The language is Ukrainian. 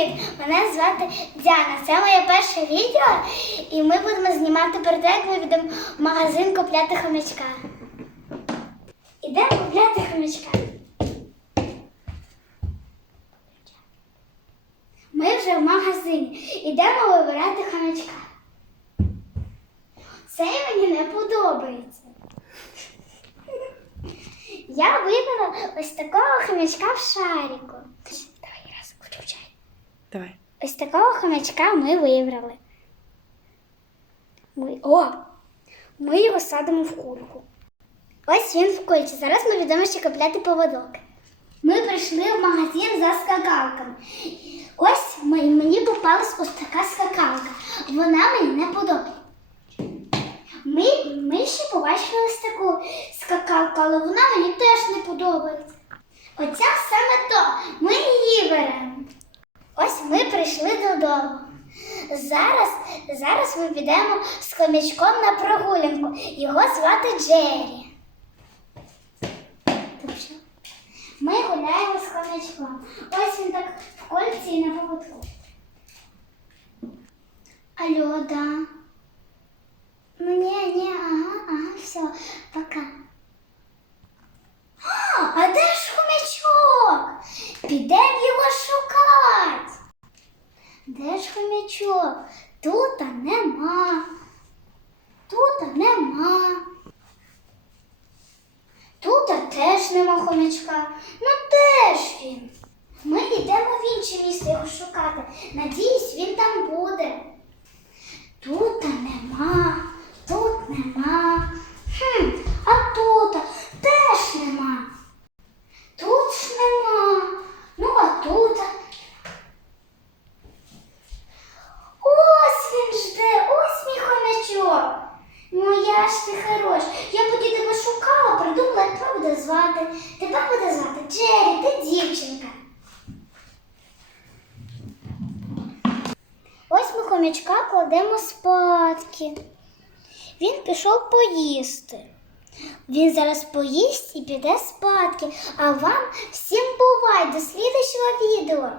Привіт! Мене звати Діана. Це моє перше відео, і ми будемо знімати перед як ми йдемо в магазин купляти хомячка. Ідемо купляти хомячка. Ми вже в магазині. Ідемо вибирати хомячка. Це мені не подобається. Я вибрала ось такого хомячка в шарику. Давай. Ось такого хомячка ми вибрали. Ми, о! Ми його садимо в кульку. Ось він в кульці. Зараз ми йдемо ще купляти поводок. Ми прийшли в магазин за скакалками. Ось мені попалась ось така скакалка. Вона мені не подобається. Ми, ми ще побачили ось таку скакалку, але вона мені теж не подобається. Оця саме то. Ми її беремо. Ось ми прийшли додому. Зараз, зараз ми підемо з хомячком на прогулянку. Його звати Джері. Ми гуляємо з хомячком. Ось він так в кольці і на поводку. Алло. Хомячок? Тута нема. Тута нема. Тута теж нема хомячка. Ну де ж він? Ми йдемо в інше місце його шукати він там буде. Тута нема, тут нема. Хм, а тут теж нема. Тут ж нема. Ну, а тут. Ось він жде, ось мій хомячок. Моя ж ти хорош. Я поки тебе шукала, придумала, як тебе буде звати. Тебе буде звати Джері, ти дівчинка. Ось ми хомячка кладемо спадки. Він пішов поїсти. Він зараз поїсть і піде спадки. А вам всім бувай до слідчого відео.